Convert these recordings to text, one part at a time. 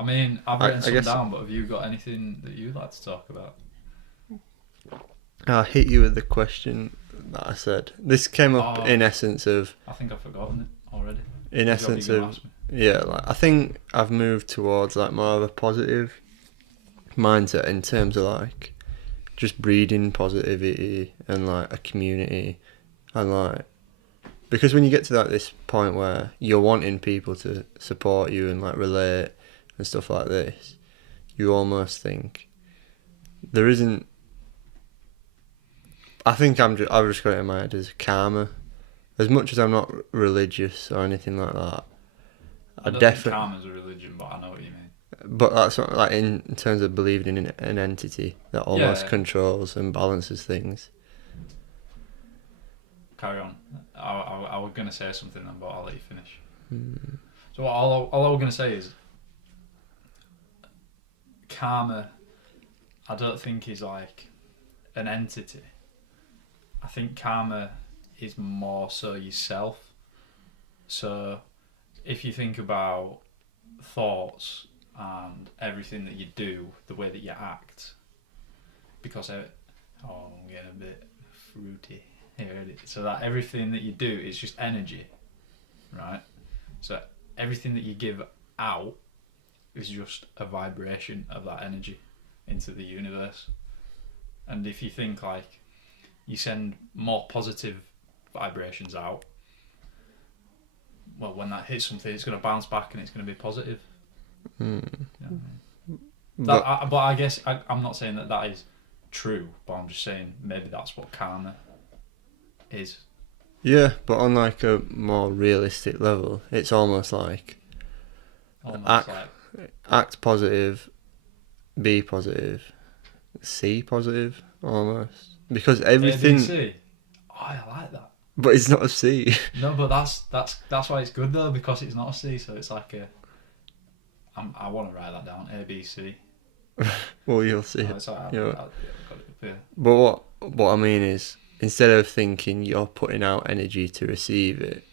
I mean, I've written some guess down, but have you got anything that you'd like to talk about? I'll hit you with the question that I said. This came up Oh, in essence of, I think I've forgotten it already. in What job are you essence going to of, ask me? yeah, like I think I've moved towards like more of a positive mindset in terms of like just breeding positivity and like a community and like because when you get to that this point where you're wanting people to support you and like relate and stuff like this, you almost think there isn't. I think I've just got it in my head as karma. As much as I'm not religious or anything like that, I don't think karma's a religion, but I know what you mean. But that's what, like in terms of believing in an entity that almost Yeah, controls and balances things. carry on. I was going to say something then, but I'll let you finish. Hmm. So all I was going to say is karma, I don't think is like an entity. I think karma is more so yourself. So if you think about thoughts and everything that you do, the way that you act, because I'm getting a bit fruity here. So that everything that you do is just energy, right? So everything that you give out is just a vibration of that energy into the universe. And if you think like you send more positive vibrations out, well, when that hits something, it's going to bounce back and it's going to be positive. Mm. You know what I mean? But But I guess I'm not saying that is true, but I'm just saying maybe that's what karma is. yeah, but on like a more realistic level, it's almost like Almost act like act positive, be positive, see positive, almost because everything. ABC. Oh, I like that. But it's not a C. No, but that's why it's good though, because it's not a C, so it's like a. I want to write that down. ABC. Well, you'll see Oh, it. it's alright. You know. I've got it up here. But what I mean is, instead of thinking you're putting out energy to receive it,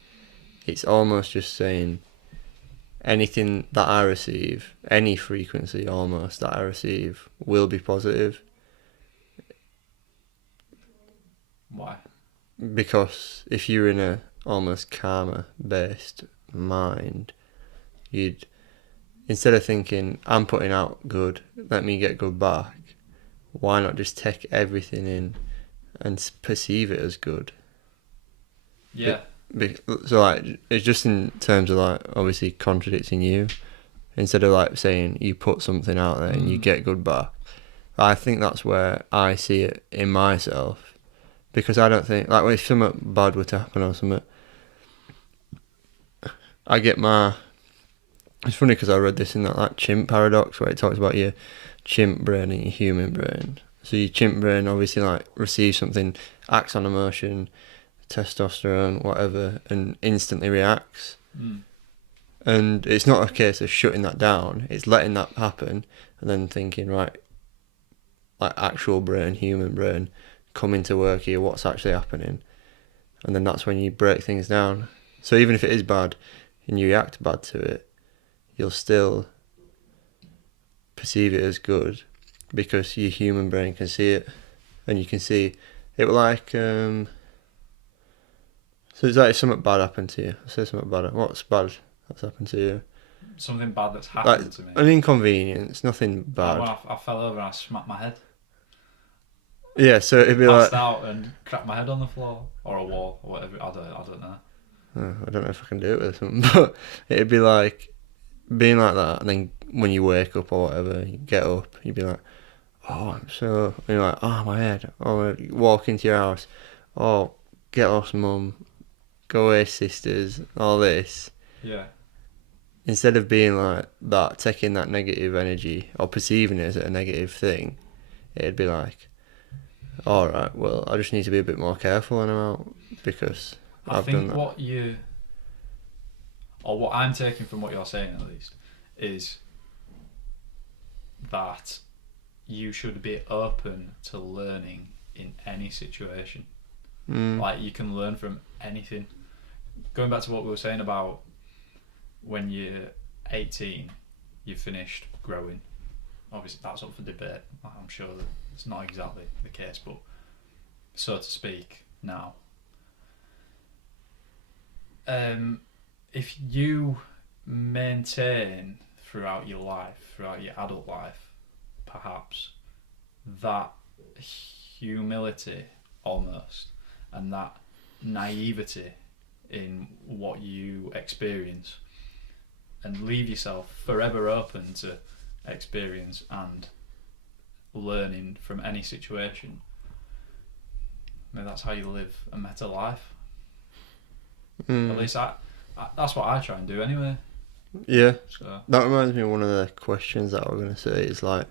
it's almost just saying anything that I receive, any frequency almost that I receive, will be positive. Why? Because if you're in a almost karma based mind, you'd instead of thinking I'm putting out good, let me get good back, why not just take everything in and perceive it as good? Yeah. So like it's just in terms of like obviously contradicting you. Instead of like saying you put something out there and you get good back, I think that's where I see it in myself. Because I don't think like if something bad were to happen or something, I get my. It's funny because I read this in that like chimp paradox where it talks about your chimp brain and your human brain. So your chimp brain obviously like receives something, acts on emotion, testosterone, whatever, and instantly reacts. Mm. And it's not a case of shutting that down. It's letting that happen and then thinking, right, like actual brain, human brain, come into work here, what's actually happening? And then that's when you break things down. So even if it is bad and you react bad to it, you'll still perceive it as good because your human brain can see it. And you can see it like, so it's like if something bad happened to you. Say something bad. What's bad that's happened to you? Something bad that's happened Like to me. an inconvenience, nothing bad. When I fell over and I smacked my head. Yeah, so it'd be Passed like, out and cracked my head on the floor or a wall or whatever. I don't know. I don't know if I can do it with something, but it'd be like being like that, and then when you wake up or whatever, you get up, you'd be like, oh, I'm so, and you're like, oh, my head. Oh, you walk into your house, oh, get lost, mum, go away, sisters, all this. Yeah. Instead of being like that, taking that negative energy or perceiving it as a negative thing, it'd be like, all right, well, I just need to be a bit more careful when I'm out because I I've done think that. what I'm taking from what you're saying at least, is that you should be open to learning in any situation. Mm. Like you can learn from anything. Going back to what we were saying about when you're 18, you've finished growing. Obviously, that's up for debate. I'm sure that it's not exactly the case, but so to speak now. If you maintain throughout your life, throughout your adult life, perhaps, that humility almost, and that naivety in what you experience, and leave yourself forever open to experience and learning from any situation, maybe that's how you live a meta life. At least that's what I try and do anyway. Yeah. So That reminds me of one of the questions that I was going to say is like,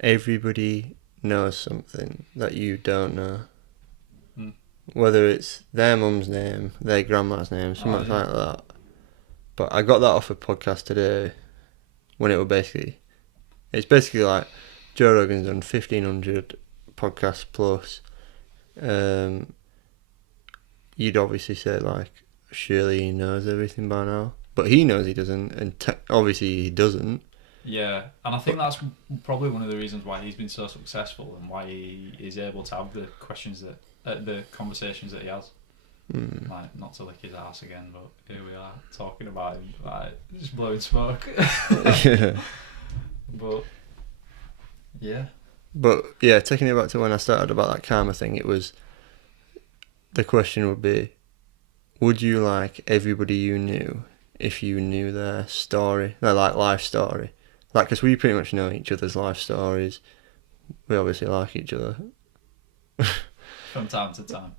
everybody knows something that you don't know. Whether it's their mum's name, their grandma's name, something like that. But I got that off a podcast today when it's basically like Joe Rogan's done 1,500 podcasts plus. You'd obviously say like, surely he knows everything by now. But he knows he doesn't, and obviously he doesn't. yeah, and I think that's probably one of the reasons why he's been so successful and why he is able to have the the conversations that he has. Like, not to lick his ass again, but here we are talking about him, like, just blowing smoke. But yeah. But yeah, taking it back to when I started about that karma thing, the question would be, would you like everybody you knew if you knew their story, their like life story? Like, because we pretty much know each other's life stories. We obviously like each other. From time to time.